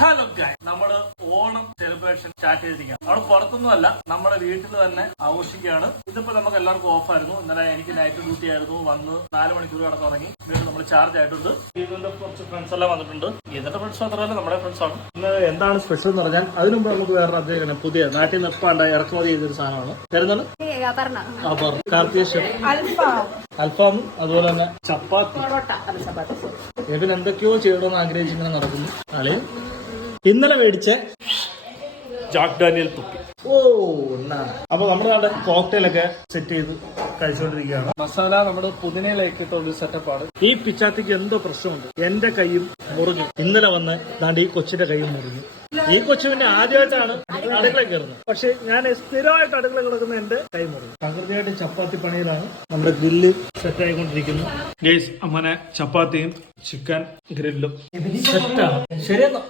Hello guys, നമ്മള് Onam celebration start ചെയ്തിരിക്കുകയാണ്. നമ്മൾ പുറത്തൊന്നുമല്ല, നമ്മുടെ വീട്ടിൽ തന്നെ ആഘോഷിക്കുകയാണ്. ഇതിപ്പോ നമുക്ക് എല്ലാവർക്കും ഓഫായിരുന്നു. ഇന്നലെ എനിക്ക് നൈറ്റ് ഡ്യൂട്ടി ആയിരുന്നു. വന്ന് 4 മണിക്കൂർ കടന്നു തുടങ്ങി. വീണ്ടും നമ്മൾ ചാർജ് ആയിട്ടുണ്ട്. ഇതിന്റെ കുറച്ച് ഫ്രണ്ട്സ് എല്ലാം വന്നിട്ടുണ്ട്. ഇതിന്റെ ഫ്രണ്ട്സ് മാത്രമല്ല, നമ്മുടെ ഫ്രണ്ട്സ് ആണ്. ഇന്ന് എന്താണ് സ്പെഷ്യൽ എന്ന് പറഞ്ഞാൽ അതിന് മുമ്പ് നമുക്ക് വേറെ അദ്ദേഹം പുതിയ നാട്ടിൽ നിർപ്പാണ്ട് ഇറക്കുമതി ചെയ്തൊരു സാധനമാണ്. തരുന്നത് കാർത്തിക ഷെഫ് അൽഫാമും അതുപോലെ തന്നെ ചപ്പാത്തി. ഏട്ടൻ എന്തൊക്കെയോ ചെയ്യണമെന്ന് ആഗ്രഹിച്ചിങ്ങനെ നടക്കുന്നു. ആള് ഇന്നലെ മേടിച്ച ജാക്ക് ഡാനിയൽ തുപ്പി. അപ്പൊ നമ്മുടെ നാളെ കോക്ടെയിൽ ഒക്കെ സെറ്റ് ചെയ്ത് കഴിച്ചുകൊണ്ടിരിക്കുകയാണ്. മസാല നമ്മുടെ പുതിനയിലേക്ക് ഇട്ട ഒരു സെറ്റപ്പാണ്. ഈ പിച്ചാത്തിക്ക് എന്തോ പ്രശ്നമുണ്ട്. എന്റെ കൈയും മുറിഞ്ഞു. ഇന്നലെ വന്ന് ദാണ്ട് ഈ കൊച്ചിന്റെ കൈയും മുറിഞ്ഞു. ഈ കൊച്ചു പിന്നെ ആദ്യമായിട്ടാണ് അടുക്കള കയറുന്നത്. പക്ഷെ ഞാൻ സ്ഥിരമായിട്ട് അടുക്കള കിടക്കുന്ന എന്റെ കൈ മുറിഞ്ഞു. പ്രകൃതിയായിട്ട് ചപ്പാത്തി പണിയിലാണ്. നമ്മുടെ ഗ്രില്ല് സെറ്റ് ആയിക്കൊണ്ടിരിക്കുന്നു. ഗൈസ്, അങ്ങനെ ചപ്പാത്തിയും ചിക്കൻ ഗ്രില്ലും സെറ്റാണ്. ശരിയെന്നാ.